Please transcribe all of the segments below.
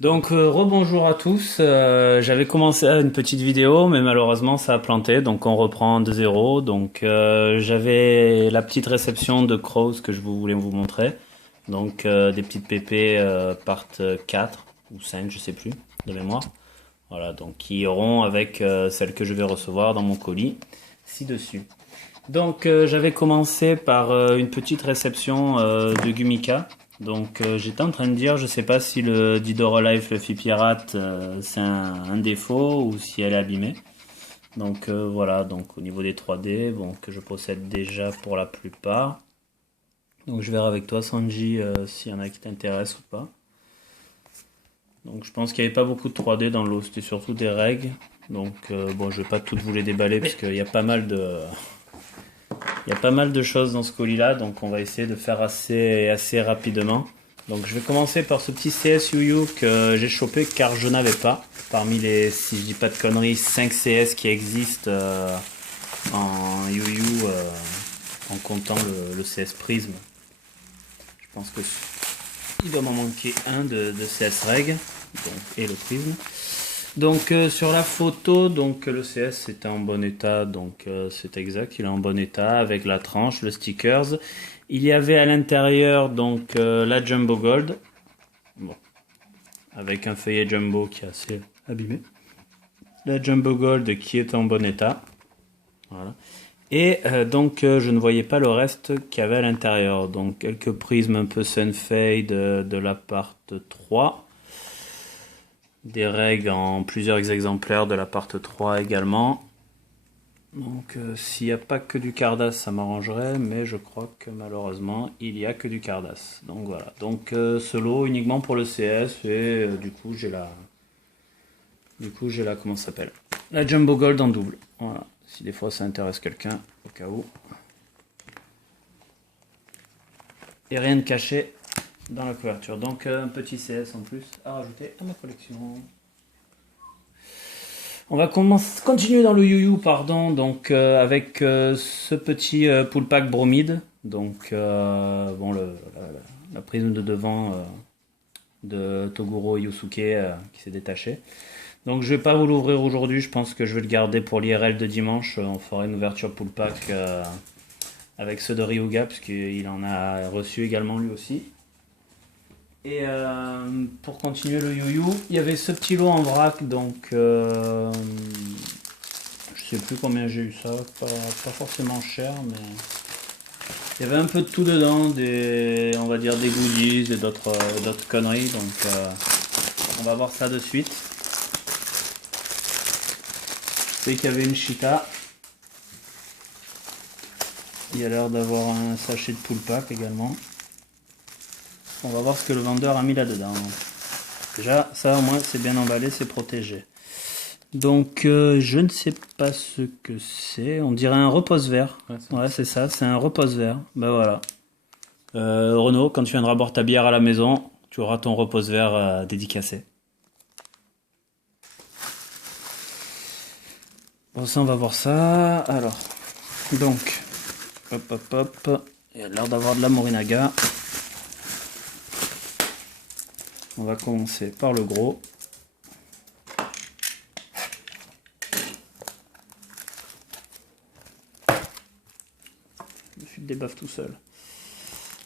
Donc rebonjour à tous. J'avais commencé une petite vidéo, mais malheureusement ça a planté, donc on reprend de zéro. Donc j'avais la petite réception de Crows que je voulais vous montrer. Donc des petites pépés part 4 ou 5, je sais plus, de mémoire. Voilà, donc qui iront avec celle que je vais recevoir dans mon colis ci-dessus. Donc j'avais commencé par une petite réception de Gumika. Donc j'étais en train de dire, je sais pas si le Didoro Life Fluffy Pirate c'est un défaut ou si elle est abîmée. Donc voilà, donc au niveau des 3D, bon, que je possède déjà pour la plupart. Donc je verrai avec toi Sanji s'il y en a qui t'intéressent ou pas. Donc je pense qu'il n'y avait pas beaucoup de 3D dans l'eau, c'était surtout des règles. Donc bon, je vais pas toutes vous les déballer parce qu'il y a pas mal de... Il y a pas mal de choses dans ce colis-là, donc on va essayer de faire assez rapidement. Donc je vais commencer par ce petit CS Yu que j'ai chopé car je n'avais pas. Parmi les, si je dis pas de conneries, 5 CS qui existent en Yu en comptant le CS Prism. Je pense que il doit m'en manquer un de CS Reg donc, et le Prism. Donc sur la photo, donc le CS était en bon état, donc c'est exact, il est en bon état avec la tranche, le stickers. Il y avait à l'intérieur donc la Jumbo Gold, bon, avec un feuillet Jumbo qui est assez abîmé. La Jumbo Gold qui est en bon état, voilà. Et donc je ne voyais pas le reste qu'il y avait à l'intérieur, donc quelques prismes un peu Sunfade de la part 3. Des règles en plusieurs exemplaires de la part 3 également. Donc s'il n'y a pas que du Cardass ça m'arrangerait, mais je crois que malheureusement il n'y a que du Cardass. Donc voilà, donc ce lot uniquement pour le CS et du coup j'ai la... comment ça s'appelle, la Jumbo Gold en double. Voilà, si des fois ça intéresse quelqu'un, au cas où. Et rien de caché dans la couverture. Donc un petit CS en plus à rajouter à ma collection. On va continuer dans le Yu pardon, donc avec ce petit pull pack bromide, donc bon la prisme de devant de Toguro Yusuke qui s'est détaché. Donc je vais pas vous l'ouvrir aujourd'hui, je pense que je vais le garder pour l'IRL de dimanche. On fera une ouverture pull pack avec ceux de Ryuga puisqu'il en a reçu également lui aussi. Et pour continuer le Yu, il y avait ce petit lot en vrac, donc je sais plus combien j'ai eu ça, pas forcément cher, mais il y avait un peu de tout dedans, on va dire des goodies et d'autres conneries, donc on va voir ça de suite. Je sais qu'il y avait une Cheetah, il y a l'air d'avoir un sachet de pull pack également. On va voir ce que le vendeur a mis là-dedans. Déjà, ça au moins c'est bien emballé, c'est protégé. Donc, je ne sais pas ce que c'est. On dirait un repose-verre. Ouais, c'est ça, c'est un repose-verre. Bah voilà. Renaud, quand tu viendras boire ta bière à la maison, tu auras ton repose-verre dédicacé. Bon, ça, on va voir ça. Alors, donc, hop. Il a l'air d'avoir de la Morinaga. On va commencer par le gros. Je me suis débaffe tout seul.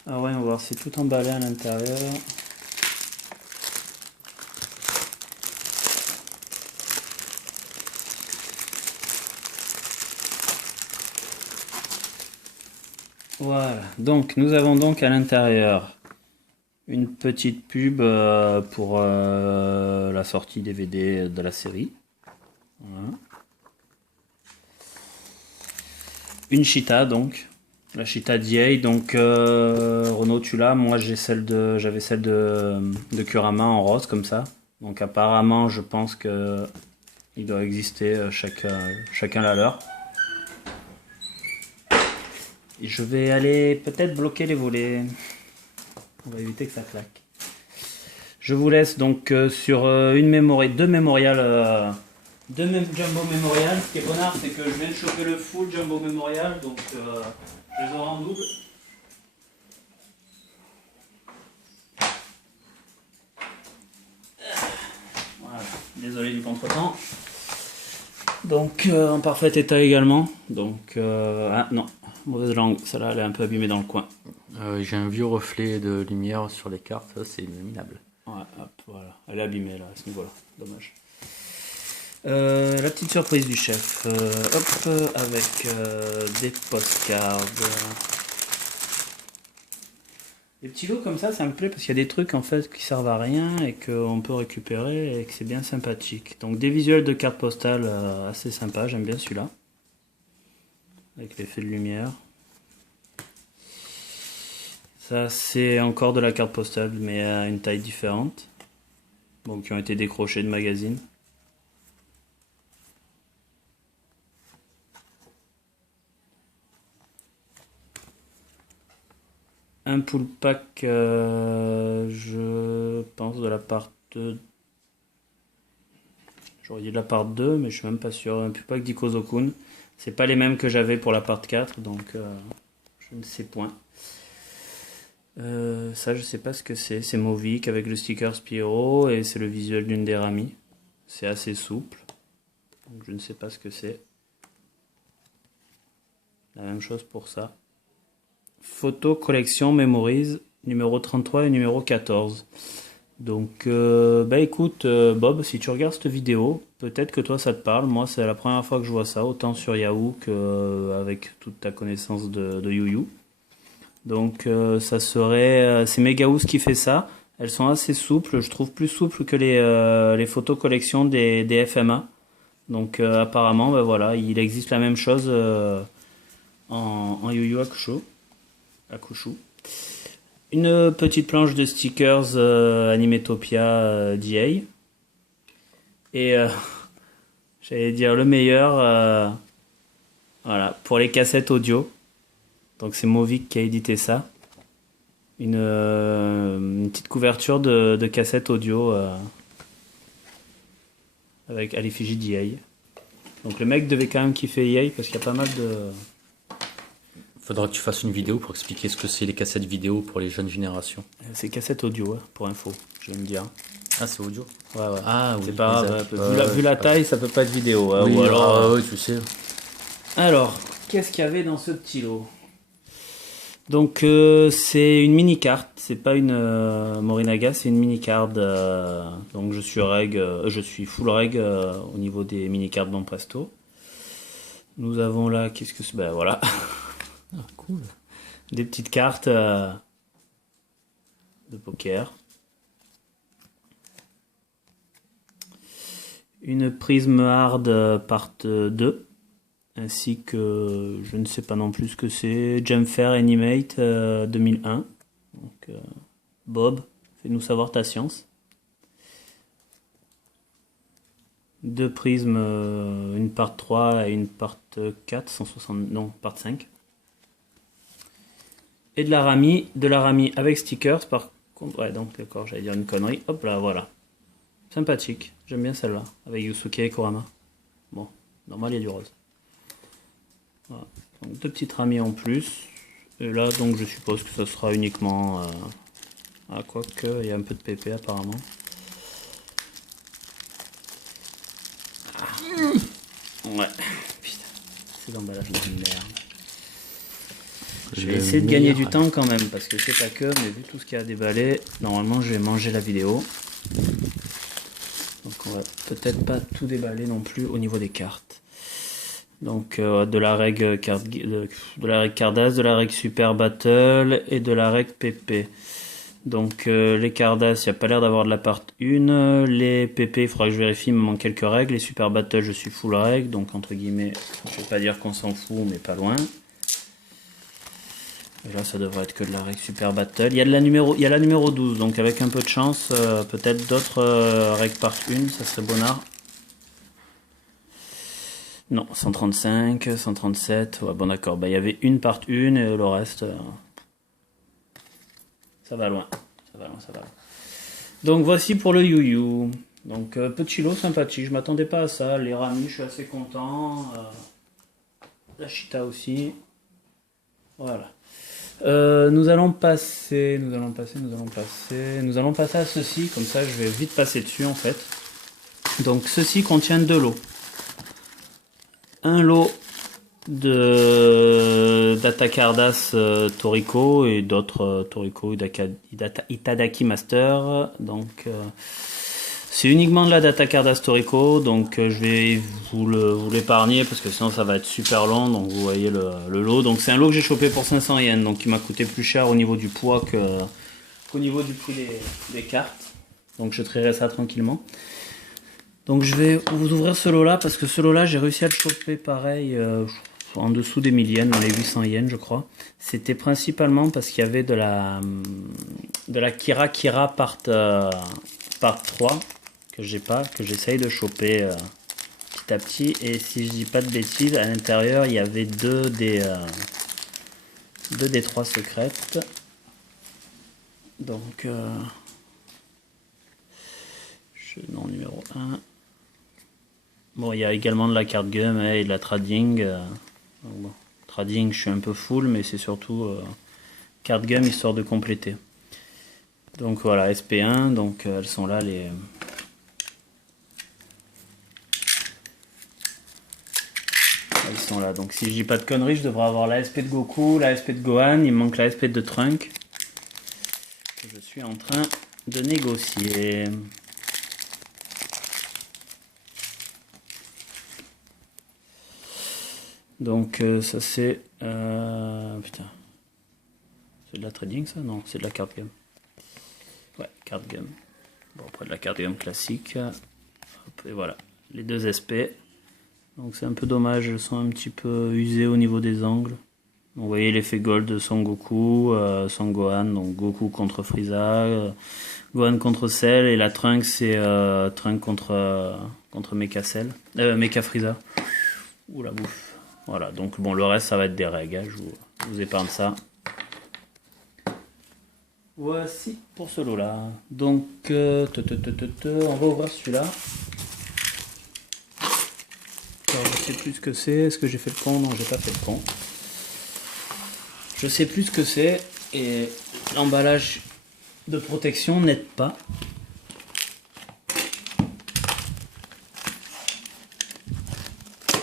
Ah ouais, on va voir, c'est tout emballé à l'intérieur. Voilà, donc nous avons donc à l'intérieur une petite pub pour la sortie DVD de la série. Voilà. Une Cheetah donc, la Cheetah DA, donc Renaud tu l'as, moi j'avais celle de Kurama en rose comme ça. Donc apparemment je pense que il doit exister chacun la leur. Et je vais aller peut-être bloquer les volets. On va éviter que ça claque. Je vous laisse donc sur deux mémorial. Jumbo Memorial. Ce qui est connard, c'est que je viens de choper le full Jumbo Memorial, donc je les aurai en double. Désolé du contretemps. Donc en parfait état également. Donc ah non, mauvaise langue, celle-là elle est un peu abîmée dans le coin. J'ai un vieux reflet de lumière sur les cartes, ça c'est minable. Ouais, hop, voilà, elle est abîmée là à ce niveau-là, dommage. La petite surprise du chef, hop, avec des postcards. Les petits lots comme ça me plaît parce qu'il y a des trucs en fait qui servent à rien et qu'on peut récupérer et que c'est bien sympathique. Donc des visuels de cartes postales assez sympas, j'aime bien celui-là. Avec l'effet de lumière. Ça c'est encore de la carte postale mais à une taille différente. Bon, qui ont été décrochés de magazines. Un pull pack, je pense de la part 2. J'aurais dit de la part 2, mais je suis même pas sûr. Un pull pack d'Ikozokun. C'est pas les mêmes que j'avais pour la part 4, donc je ne sais point. Ça, je sais pas ce que c'est. C'est Mauvik avec le sticker Spyro et c'est le visuel d'une des ramies. C'est assez souple. Donc je ne sais pas ce que c'est. La même chose pour ça. Photo collection Memories numéro 33 et numéro 14. Donc bah écoute Bob, si tu regardes cette vidéo, peut-être que toi ça te parle. Moi c'est la première fois que je vois ça, autant sur Yahoo qu'avec toute ta connaissance de Yu-Yu. Donc ça serait c'est Megahouse qui fait ça. Elles sont assez souples, je trouve plus souples que les photos collection des FMA. Donc apparemment bah, voilà, il existe la même chose en Yu Yu Hakusho. Une petite planche de stickers Animetopia DA. Et j'allais dire le meilleur voilà, pour les cassettes audio. Donc c'est Mauvik qui a édité ça. Une petite couverture de cassette audio avec à l'effigie d'EA. Donc le mec devait quand même kiffer EA parce qu'il y a pas mal de... Faudra que tu fasses une vidéo pour expliquer ce que c'est les cassettes vidéo pour les jeunes générations. C'est cassette audio, pour info, je vais me dire. Ah, c'est audio? Ouais. Ah oui, c'est pas grave, exact. vu la taille, ça peut pas être vidéo. Oui, ou alors... oui, tu sais. Alors, qu'est-ce qu'il y avait dans ce petit lot? Donc, c'est une mini-carte, c'est pas une Morinaga, c'est une mini-carte. Donc, je suis full reg au niveau des mini-cartes Bon Presto. Nous avons là, qu'est-ce que c'est? Ben voilà. Ah, cool. Des petites cartes de poker. Une Prism Hard part 2. Ainsi que, je ne sais pas non plus ce que c'est, Gemfair Animate 2001. Donc, Bob, fais-nous savoir ta science. Deux prismes, une part 3 et une part 4, 160, non, part 5. Et de la Rami avec stickers, par contre, ouais, donc d'accord, j'allais dire une connerie, hop là, voilà. Sympathique, j'aime bien celle-là, avec Yusuke et Kurama. Bon, normal, il y a du rose. Voilà. Donc, deux petites ramies en plus. Et là, donc, je suppose que ça sera uniquement... quoique, il y a un peu de PP apparemment. Ouais. Putain, c'est l'emballage de merde. Je vais essayer de gagner du temps quand même, parce que c'est pas que, mais vu tout ce qu'il y a à déballer, normalement, je vais manger la vidéo. Donc, on va peut-être pas tout déballer non plus au niveau des cartes. Donc de la règle Cardas, de la règle Super Battle et de la règle PP. Donc les Cardas, il n'y a pas l'air d'avoir de la part 1. Les PP, il faudra que je vérifie, il me manque quelques règles. Les Super Battle, je suis full règle, donc entre guillemets, je vais pas dire qu'on s'en fout, mais pas loin. Et là, ça devrait être que de la règle Super Battle. Il y a la numéro 12, donc avec un peu de chance, peut-être d'autres règles part 1, ça serait bonnard. Non, 135, 137, ouais, bon d'accord, bah il y avait une part 1 et le reste, ça va loin, ça va loin. Donc voici pour le Yu-Yu. Donc petit lot sympathique, je m'attendais pas à ça, les ramis je suis assez content, la Chita aussi, voilà. Nous allons passer à ceci, comme ça je vais vite passer dessus en fait. Donc ceci contient 2 lots. Un lot de d'Atacardas Toriko et d'autres Toriko Itadaki Master. Donc c'est uniquement de la d'Atacardas Toriko, donc je vais vous l'épargner parce que sinon ça va être super long. Donc vous voyez le lot. Donc c'est un lot que j'ai chopé pour 500 yens, donc il m'a coûté plus cher au niveau du poids qu'au niveau du prix des cartes. Donc je trierai ça tranquillement. Donc je vais vous ouvrir ce lot là parce que ce lot là j'ai réussi à le choper pareil en dessous des 1000 yens, dans les 800 yens je crois. C'était principalement parce qu'il y avait de la Kira part 3 que j'ai pas, que j'essaye de choper petit à petit. Et si je dis pas de bêtises, à l'intérieur il y avait deux des 3 secrètes. Donc non, numéro 1. Bon, il y a également de la carte gum et de la trading. Bon, trading, je suis un peu full, mais c'est surtout carte gum histoire de compléter. Donc voilà, SP1, donc elles sont là les. Elles sont là. Donc si je dis pas de conneries, je devrais avoir la SP de Goku, la SP de Gohan, il me manque la SP de Trunk. Que je suis en train de négocier. Donc ça c'est... putain. C'est de la trading ça? Non, c'est de la carte game. Ouais, carte game. Bon, après de la carte game classique. Hop, et voilà, les 2 SP. Donc c'est un peu dommage, elles sont un petit peu usées au niveau des angles. Donc, vous voyez l'effet gold de Son Goku, Son Gohan, donc Goku contre Frieza, Gohan contre Cell, et la Trunk c'est Trunk contre Mecha Cell, Mecha Frieza. Ouh la bouffe. Voilà, donc bon, le reste ça va être des règles, hein, je vous épargne ça. Voici pour ce lot là. Donc, on va ouvrir celui-là. Alors, je sais plus ce que c'est. Est-ce que j'ai fait le con? Non, j'ai pas fait le con. Je sais plus ce que c'est. Et l'emballage de protection n'aide pas.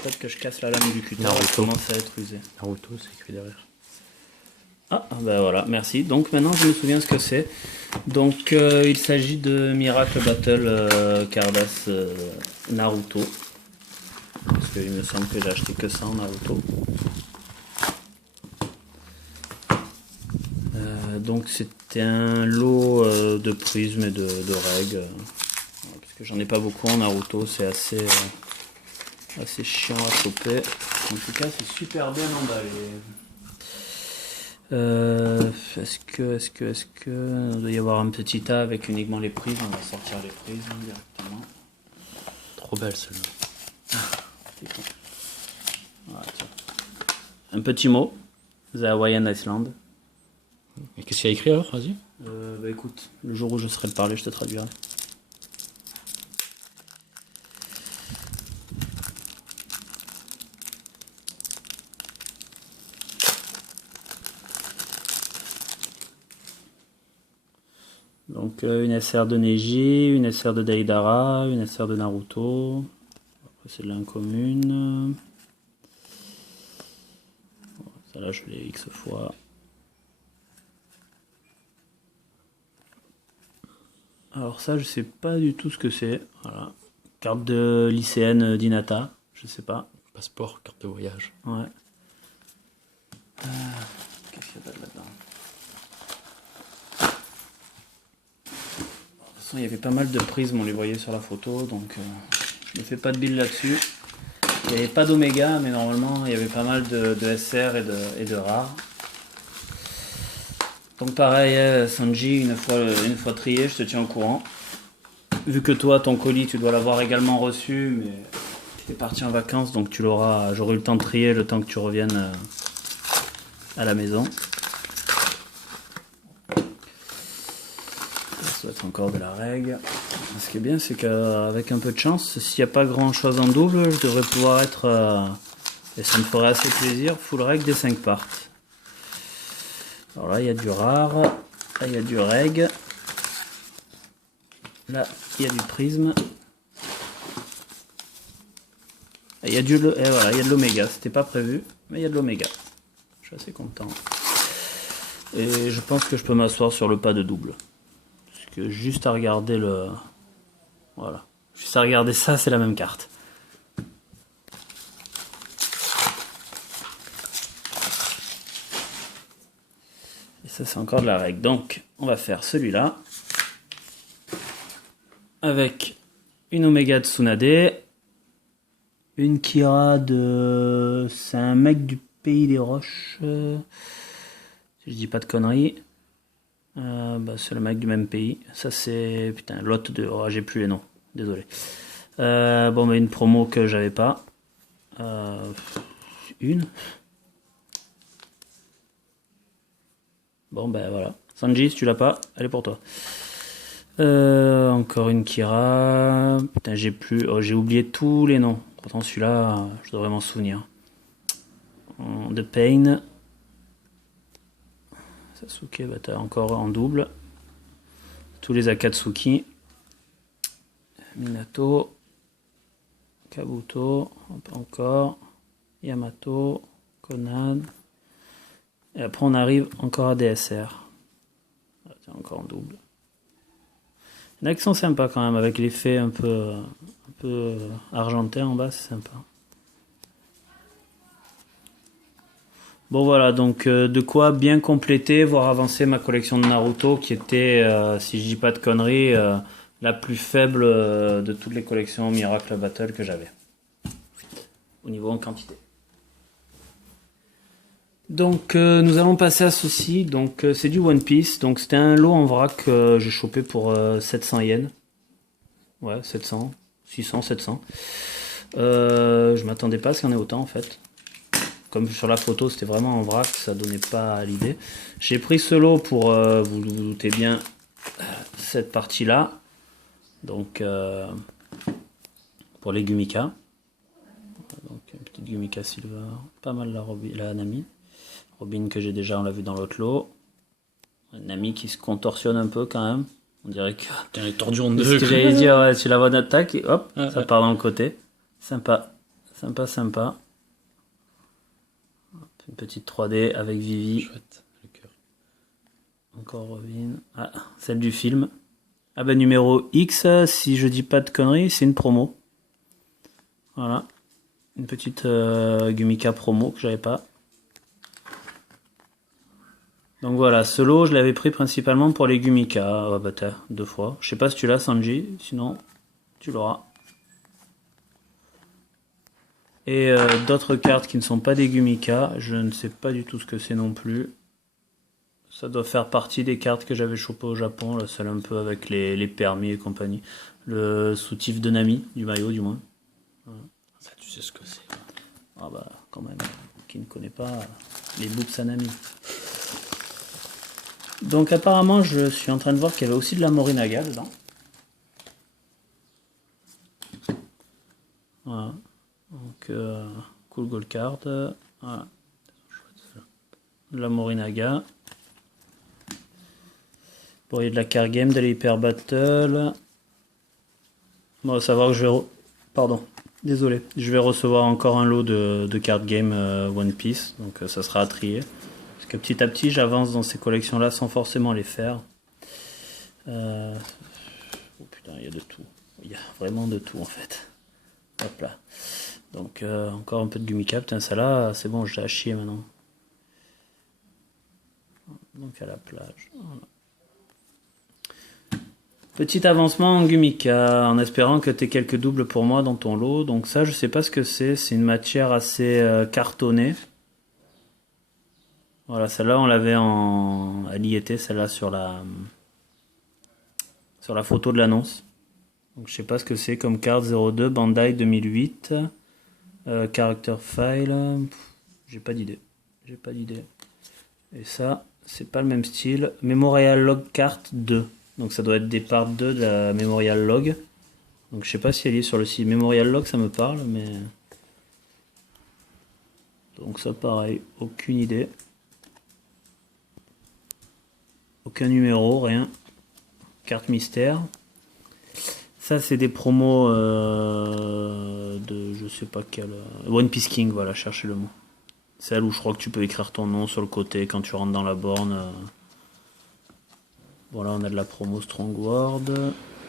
Peut-être que je casse la lame du cutter. Naruto. Elle commence à être usée. Naruto, c'est écrit derrière. Ah, ben voilà, merci. Donc maintenant je me souviens ce que c'est. Donc il s'agit de Miracle Battle Cardass Naruto. Parce qu'il me semble que j'ai acheté que ça en Naruto. Donc c'était un lot de prismes et de règles. Parce que j'en ai pas beaucoup en Naruto, c'est assez chiant à choper. En tout cas c'est super bien emballé. Est-ce que il doit y avoir un petit tas avec uniquement les prises? On va sortir les prises directement. Trop belle celle-là. Voilà, tiens. Un petit mot, The Hawaiian Island. Et qu'est-ce qu'il y a écrit alors? Vas-y. Bah écoute, le jour où je serai le parler, je te traduirai. Donc une SR de Neji, une SR de Deidara, une SR de Naruto. Après c'est de l'incommune. Ça là je l'ai X fois. Alors ça je sais pas du tout ce que c'est. Voilà. Carte de lycéenne d'Hinata, je sais pas. Passeport, carte de voyage. Ouais. Qu'est-ce qu'il y a là-dedans? De toute façon il y avait pas mal de prismes, on les voyait sur la photo, donc je ne fais pas de build là-dessus. Il n'y avait pas d'oméga, mais normalement il y avait pas mal de SR et de rares. Donc pareil, Sanji, une fois trié, je te tiens au courant. Vu que toi, ton colis, tu dois l'avoir également reçu, mais tu es parti en vacances, donc tu l'auras. J'aurai eu le temps de trier le temps que tu reviennes à la maison. Ça doit être encore de la règle. Ce qui est bien, c'est qu'avec un peu de chance, s'il n'y a pas grand chose en double, je devrais pouvoir être, et ça me ferait assez plaisir, full règle des 5 parts. Alors là, il y a du rare, là, il y a du reg, là, il y a du prisme, Il y a voilà, il y a de l'oméga, c'était pas prévu, mais il y a de l'oméga. Je suis assez content. Et je pense que je peux m'asseoir sur le pas de double. Parce que juste à regarder le... Voilà. Juste à regarder ça, c'est la même carte. Et ça, c'est encore de la règle. Donc, on va faire celui-là. Avec une Oméga de Tsunade. Une Kira de... C'est un mec du Pays des Roches. Si je dis pas de conneries. C'est le mec du même pays. Ça, c'est... Putain, l'autre de... Oh, j'ai plus les noms. Désolé. Une promo que j'avais pas. Une. Voilà. Sanji, si tu l'as pas, elle est pour toi. Encore une Kira. Putain, j'ai plus... Oh, j'ai oublié tous les noms. Pourtant, celui-là, je devrais m'en souvenir. The Pain. Sasuke, t'as encore en double. Tous les Akatsuki. Minato. Kabuto. Encore. Yamato. Conan. Et après, on arrive encore à DSR. Encore en double. Il y en a qui sont sympas quand même, avec l'effet un peu argentin en bas, c'est sympa. Bon voilà, donc de quoi bien compléter, voire avancer ma collection de Naruto, qui était, si je dis pas de conneries, la plus faible de toutes les collections Miracle Battle que j'avais. Au niveau en quantité. Donc nous allons passer à ceci. Donc c'est du One Piece. Donc c'était un lot en vrac que j'ai chopé pour 700 yens. Ouais, 700, 600, 700. Je m'attendais pas à ce qu'il y en ait autant en fait. Comme sur la photo c'était vraiment en vrac, ça donnait pas l'idée. J'ai pris ce lot pour, vous vous doutez bien, cette partie là. Donc pour les Gumika. Donc une petite Gumika Silver, pas mal la Nami. Robin que j'ai déjà, on l'a vu dans l'autre lot. Nami qui se contorsionne un peu quand même. On dirait que... Putain, les tordus en deux. Ce que j'allais dire, ouais, tu la vois d'attaque et hop, ça part dans le côté. Sympa. Sympa, sympa. Une petite 3D avec Vivi. Chouette, le cœur. Encore Robin. Ah, celle du film. Ah ben numéro X, si je dis pas de conneries, c'est une promo. Voilà. Une petite Gumika promo que j'avais pas. Donc voilà, ce lot, je l'avais pris principalement pour les Gumika. Ah bah t'as 2 fois. Je sais pas si tu l'as, Sanji, sinon tu l'auras. Et d'autres cartes qui ne sont pas des Gumika, je ne sais pas du tout ce que c'est non plus. Ça doit faire partie des cartes que j'avais chopées au Japon, là, celle un peu avec les permis et compagnie. Le soutif de Nami, du maillot du moins. Voilà. Ça, tu sais ce que c'est. Ah bah quand même, qui ne connaît pas les boots à Nami. Donc apparemment je suis en train de voir qu'il y avait aussi de la Morinaga dedans. Voilà. Donc cool gold card. Voilà. De la Morinaga. Bon, il y a de la car game, de l'hyper battle. Bon, à savoir que je vais... Pardon, désolé. Je vais recevoir encore un lot de card game One Piece. Donc ça sera à trier. Que petit à petit j'avance dans ces collections là sans forcément les faire. Oh putain, il y a de tout. Il y a vraiment de tout en fait. Hop là. Donc encore un peu de Gumika. Putain, ça là, c'est bon, j'ai à chier maintenant. Donc à la plage. Voilà. Petit avancement en Gumika, en espérant que tu aies quelques doubles pour moi dans ton lot. Donc ça, je sais pas ce que c'est. C'est une matière assez cartonnée. Voilà, celle-là, on l'avait elle y était, celle-là, sur la photo de l'annonce. Donc, je sais pas ce que c'est comme carte 02, Bandai 2008. Character file. J'ai pas d'idée. J'ai pas d'idée. Et ça, c'est pas le même style. Memorial Log Carte 2. Donc, ça doit être des parts 2 de la Memorial Log. Donc, je sais pas si elle est sur le site. Memorial Log, ça me parle, mais. Donc, ça, pareil, aucune idée. Aucun numéro, rien. Carte mystère. Ça, c'est des promos de je sais pas quel. One Piece King, voilà, cherchez le mot. Celle où je crois que tu peux écrire ton nom sur le côté quand tu rentres dans la borne. Voilà, on a de la promo Strongword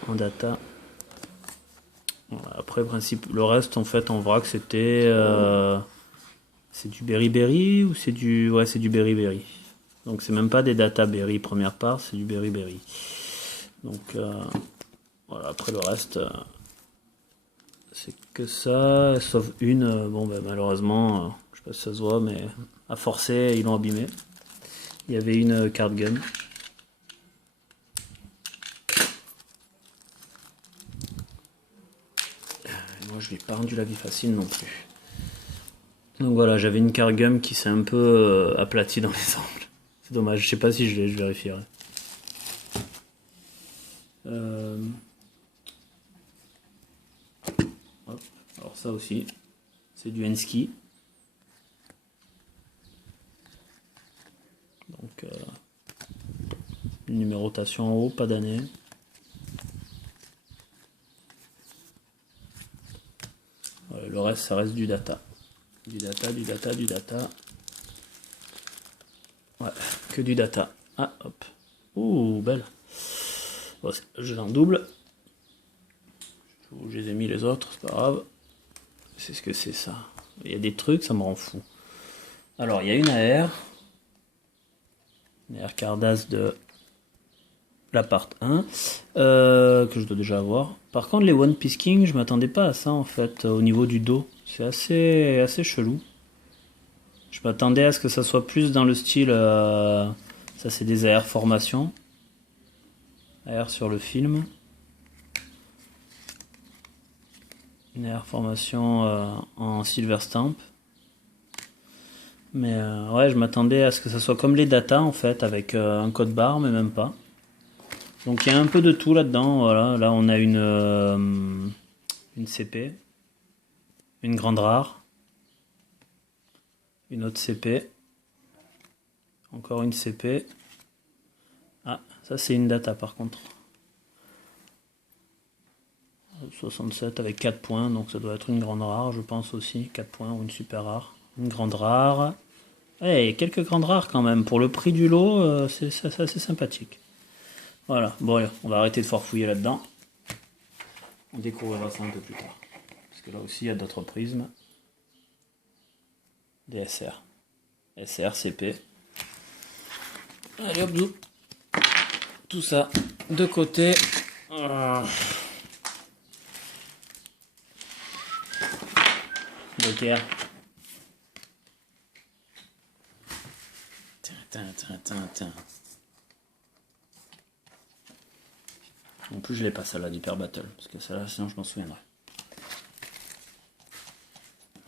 en data. Voilà, après, principe, le reste, en fait, on voit que c'était. C'est du Berry ou c'est du. Ouais, c'est du Berry. Donc, c'est même pas des data Berry première part, c'est du Berry. Donc, voilà, après le reste, c'est que ça, sauf une. Bon, ben, malheureusement, je sais pas si ça se voit, mais à forcer, ils l'ont abîmé. Il y avait une card gun. Moi, je lui ai pas rendu la vie facile non plus. Donc voilà, j'avais une card gun qui s'est un peu aplatie dans les angles. C'est dommage, je sais pas si je vérifierai. Hop. Alors ça aussi, c'est du Hensky. Donc une numérotation en haut, pas d'année. Ouais, le reste, ça reste du data. Du data. Ouais, que du data. Ah, hop. Ouh, belle. Bon, je l'en double. Je les ai mis les autres, c'est pas grave. C'est ce que c'est ça. Il y a des trucs, ça me rend fou. Alors, il y a une AR. Une AR Cardass de la part 1. Que je dois déjà avoir. Par contre, les One Piece King, je m'attendais pas à ça en fait, au niveau du dos. C'est assez chelou. Je m'attendais à ce que ça soit plus dans le style. Ça, c'est des AR formation. AR sur le film. Une AR formation en silver stamp. Mais ouais, je m'attendais à ce que ça soit comme les data en fait, avec un code barre, mais même pas. Donc il y a un peu de tout là-dedans. Voilà. Là, on a une CP, une grande rare, une autre CP, encore une CP. Ah, ça c'est une data par contre. 67 avec 4 points, donc ça doit être une grande rare, je pense aussi. 4 points ou une super rare. Une grande rare. Eh, quelques grandes rares quand même. Pour le prix du lot, c'est assez sympathique. Voilà, bon, allez, on va arrêter de farfouiller là-dedans. On découvrira ça un peu plus tard. Parce que là aussi, il y a d'autres prismes. Des SR. SR, CP. Allez hop, tout ça de côté. Joker. Tiens. En plus, je l'ai pas celle-là d'Hyper Battle. Parce que celle-là, sinon, je m'en souviendrai.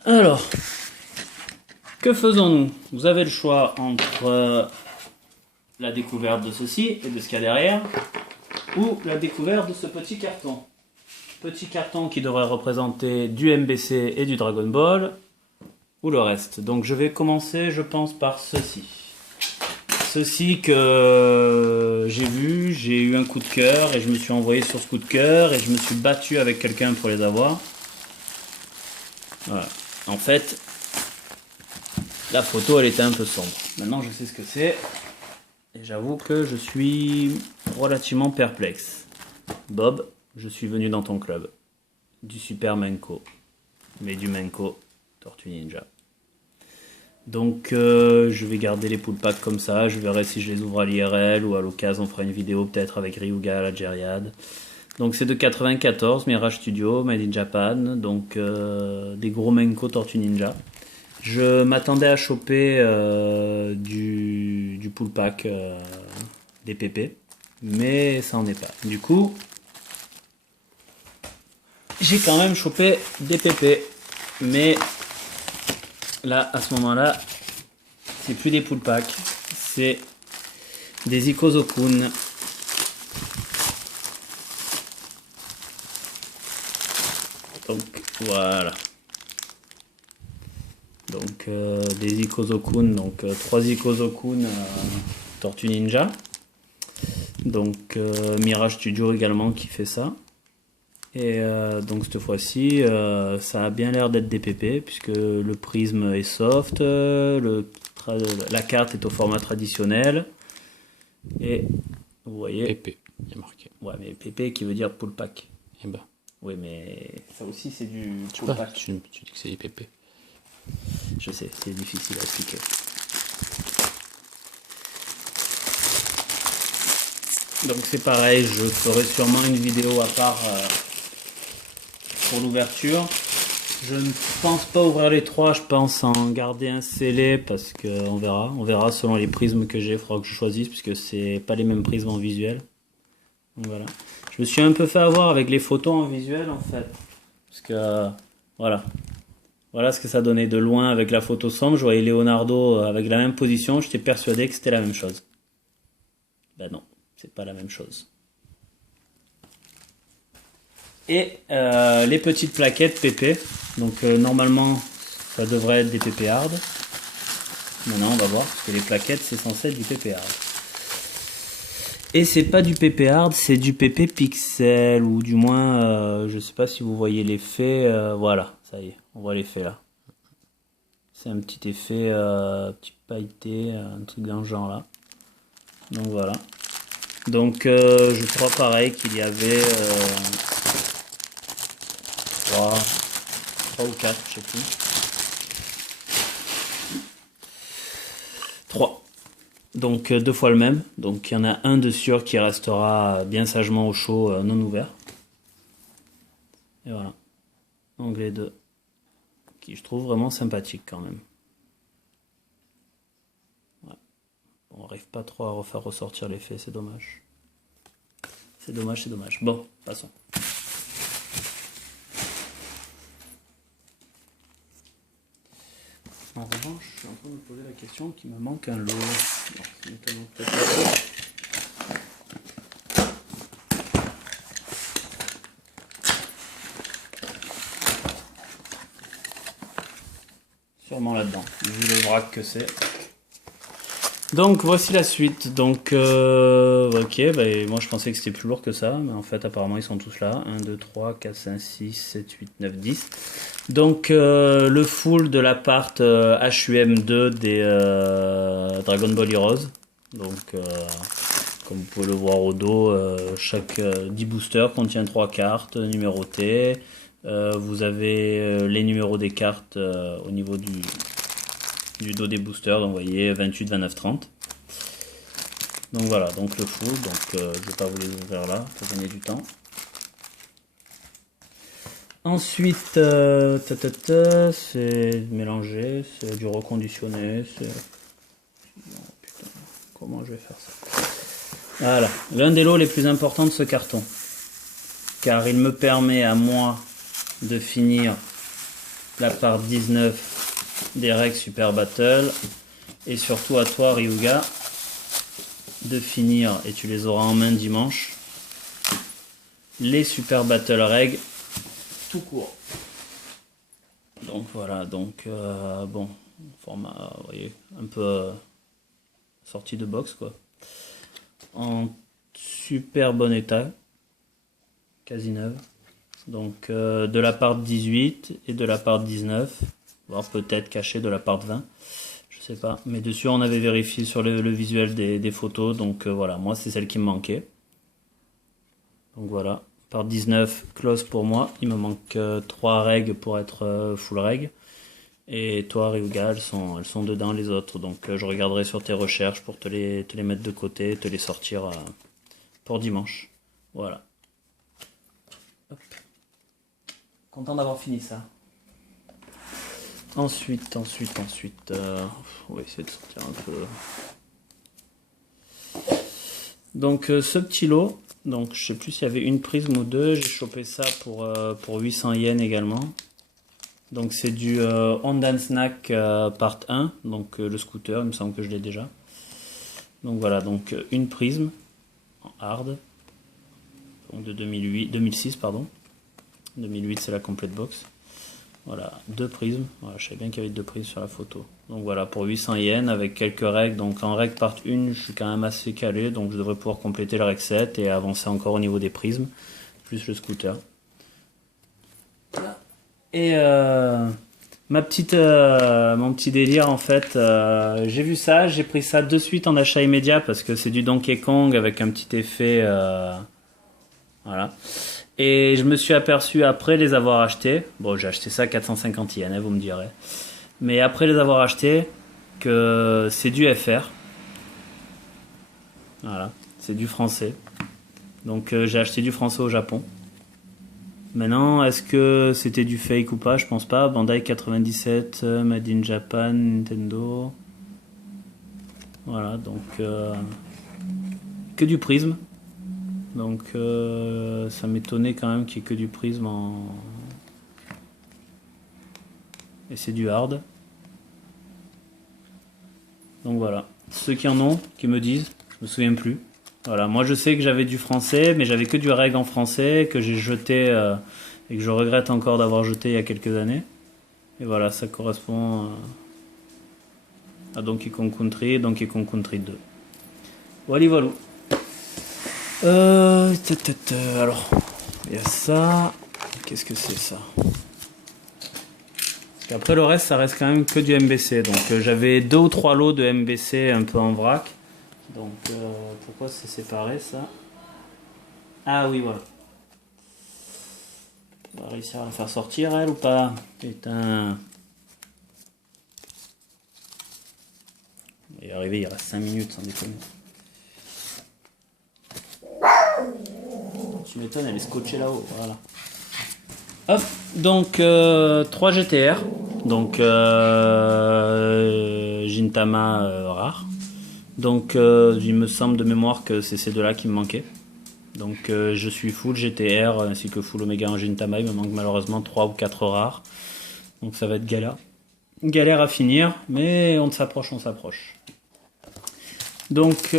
Alors, que faisons-nous? Vous avez le choix entre la découverte de ceci et de ce qu'il y a derrière, ou la découverte de ce petit carton. Petit carton qui devrait représenter du MBC et du Dragon Ball, ou le reste. Donc je vais commencer, je pense, par ceci. Ceci que j'ai vu, j'ai eu un coup de cœur et je me suis envoyé sur ce coup de cœur et je me suis battu avec quelqu'un pour les avoir. Voilà. En fait, la photo elle était un peu sombre. Maintenant je sais ce que c'est et j'avoue que je suis relativement perplexe. Bob, je suis venu dans ton club. Du Super Menko. Mais du Menko Tortue Ninja. Donc je vais garder les pool packs comme ça, je verrai si je les ouvre à l'IRL ou à l'occasion on fera une vidéo peut-être avec Ryuga à la Gériade. Donc c'est de 94, Mirage Studio, Made in Japan, donc des gros Menko Tortue Ninja. Je m'attendais à choper du pool pack des PP, mais ça en est pas. Du coup, j'ai quand même chopé des PP, mais là, à ce moment-là, c'est plus des pool packs, c'est des Ikozokun. Donc voilà. Donc des Ikozokun, donc 3 Ikozokun Tortue Ninja. Donc Mirage Studio également qui fait ça. Et donc cette fois-ci, ça a bien l'air d'être des PP, puisque le prisme est soft, la carte est au format traditionnel. Et vous voyez... PP, il y a marqué. Ouais, mais PP qui veut dire pull pack. Eh ben, Oui, mais ça aussi c'est du je sais pull pas, pack. tu dis que c'est des PP. Je sais, c'est difficile à expliquer. Donc c'est pareil, je ferai sûrement une vidéo à part pour l'ouverture. Je ne pense pas ouvrir les trois, je pense en garder un scellé parce que on verra selon les prismes que j'ai, il faudra que je choisisse puisque c'est pas les mêmes prismes en visuel. Donc voilà. Je me suis un peu fait avoir avec les photos en visuel en fait, parce que voilà ce que ça donnait de loin avec la photo sombre. Je voyais Leonardo avec la même position, j'étais persuadé que c'était la même chose. Ben non, c'est pas la même chose. Et les petites plaquettes PP. Donc normalement ça devrait être des PP hard. Maintenant on va voir parce que les plaquettes c'est censé être du PP hard. Et c'est pas du PP hard, c'est du PP pixel ou du moins je sais pas si vous voyez l'effet. Voilà, ça y est, on voit l'effet là. C'est un petit effet petit pailleté, un truc dans ce genre là. Donc voilà. Donc je crois pareil qu'il y avait 3 ou 4, je sais plus. 3. Donc deux fois le même. Donc il y en a un de sûr qui restera bien sagement au chaud, non ouvert. Et voilà. Donc les deux. Qui je trouve vraiment sympathique quand même. Ouais. Bon, on n'arrive pas trop à refaire ressortir l'effet, c'est dommage. C'est dommage, c'est dommage. Bon, passons. En revanche, je suis en train de me poser la question qu'il me manque un lot. Non, sûrement là-dedans, vu le vrac que c'est. Donc voici la suite. Donc ok, bah, moi je pensais que c'était plus lourd que ça, mais en fait apparemment ils sont tous là. 1, 2, 3, 4, 5, 6, 7, 8, 9, 10. Donc le full de l'appart HUM2 des Dragon Ball Heroes. Donc comme vous pouvez le voir au dos, chaque 10 boosters contient 3 cartes numérotées. Vous avez les numéros des cartes au niveau du dos des boosters, donc vous voyez 28, 29, 30. Donc voilà, donc le full, donc je ne vais pas vous les ouvrir là pour gagner du temps. Ensuite, c'est mélangé, c'est du reconditionné, c'est... Oh, putain, comment je vais faire ça? Voilà, l'un des lots les plus importants de ce carton, car il me permet à moi de finir la part 19 des règles Super Battle, et surtout à toi Ryuga de finir, et tu les auras en main dimanche, les Super Battle règles tout court. Donc voilà, donc bon, format, vous voyez, un peu sortie de box quoi, en super bon état, quasi neuve. Donc de la part 18 et de la part 19, voire peut-être caché de la part 20, je sais pas, mais dessus on avait vérifié sur le visuel des photos, donc voilà, moi c'est celle qui me manquait. Donc voilà, part 19 close pour moi, il me manque 3 règles pour être full règle, et toi Ryuga, elles sont dedans les autres, donc je regarderai sur tes recherches pour te les mettre de côté, te les sortir pour dimanche. Voilà. Hop. Content d'avoir fini ça. Ensuite, on va essayer de sortir un peu. Donc ce petit lot, donc je sais plus s'il y avait une prisme ou deux, j'ai chopé ça pour 800 yens également. Donc c'est du Hondan Snack part 1, donc le scooter, il me semble que je l'ai déjà. Donc voilà, donc une prisme en hard, donc de 2006 pardon. 2008 c'est la complete box. Voilà, deux prismes. Voilà, je savais bien qu'il y avait deux prismes sur la photo. Donc voilà, pour 800 yens avec quelques règles. Donc en règle part 1, je suis quand même assez calé. Donc je devrais pouvoir compléter le règle 7 et avancer encore au niveau des prismes. Plus le scooter. Et mon petit délire en fait, j'ai vu ça, j'ai pris ça de suite en achat immédiat parce que c'est du Donkey Kong avec un petit effet, voilà. Et je me suis aperçu après les avoir achetés, bon j'ai acheté ça 450 yens, hein, vous me direz, mais après les avoir achetés, que c'est du FR, voilà, c'est du français. Donc j'ai acheté du français au Japon. Maintenant, est-ce que c'était du fake ou pas? Je pense pas. Bandai 97, Made in Japan, Nintendo. Voilà, donc que du prisme. Donc ça m'étonnait quand même qu'il n'y ait que du prisme en... Et c'est du hard. Donc voilà. Ceux qui en ont, qui me disent, je me souviens plus. Voilà, moi je sais que j'avais du français, mais j'avais que du reg en français, que j'ai jeté et que je regrette encore d'avoir jeté il y a quelques années. Et voilà, ça correspond à Donkey Kong Country et Donkey Kong Country 2. Voilà, voilà. Alors, il y a ça. Qu'est-ce que c'est ça? Parce qu'après le reste, ça reste quand même que du MBC. Donc j'avais 2 ou 3 lots de MBC un peu en vrac. Donc pourquoi c'est séparé ça? Ah oui, voilà. On va réussir à la faire sortir elle ou pas? Putain. Il est arrivé, il reste 5 minutes sans déconner. Tu m'étonnes, elle est scotchée là-haut, voilà. Hop, donc 3 GTR, donc Gintama rare. Donc il me semble de mémoire que c'est ces deux-là qui me manquaient. Donc je suis full GTR ainsi que full Omega en Gintama. Il me manque malheureusement 3 ou 4 rares. Donc ça va être galère. Galère à finir, mais on s'approche, on s'approche. Donc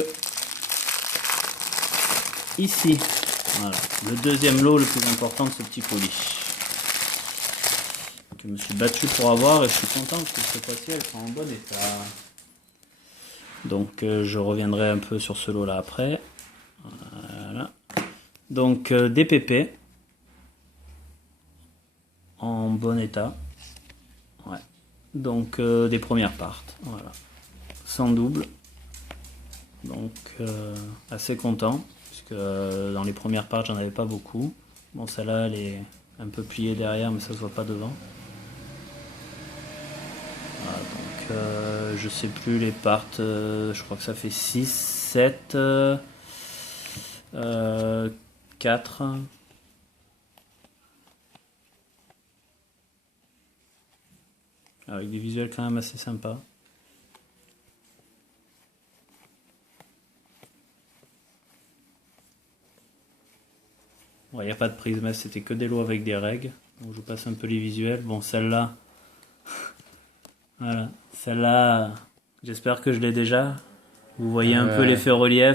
ici, voilà, le deuxième lot le plus important de ce petit colis. Que je me suis battu pour avoir et je suis content parce que cette fois-ci elles sont en bon état. Donc je reviendrai un peu sur ce lot là après. Voilà. Donc des PP en bon état. Ouais. Donc des premières parts. Voilà. Sans double. Donc assez content. Puisque dans les premières parts j'en avais pas beaucoup. Bon celle-là elle est un peu pliée derrière mais ça se voit pas devant. Voilà, donc je sais plus les parts, je crois que ça fait 6, 7, 4. Avec des visuels quand même assez sympas. Il n'y a pas de prisme, c'était que des lots avec des règles. Donc je vous passe un peu les visuels. Bon, celle-là, voilà, celle-là, j'espère que je l'ai déjà. Vous voyez un peu l'effet relief.